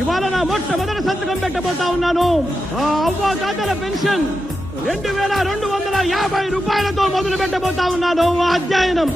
ఇవాళ నా మొట్టమొదటి సంతకం పెట్టబోతా ఉన్నాను. ఆ అవ్వ పెన్షన్ రెండు వేల రెండు వందల యాభై రూపాయలతో మొదలు పెట్టబోతా ఉన్నాను. అధ్యయనం.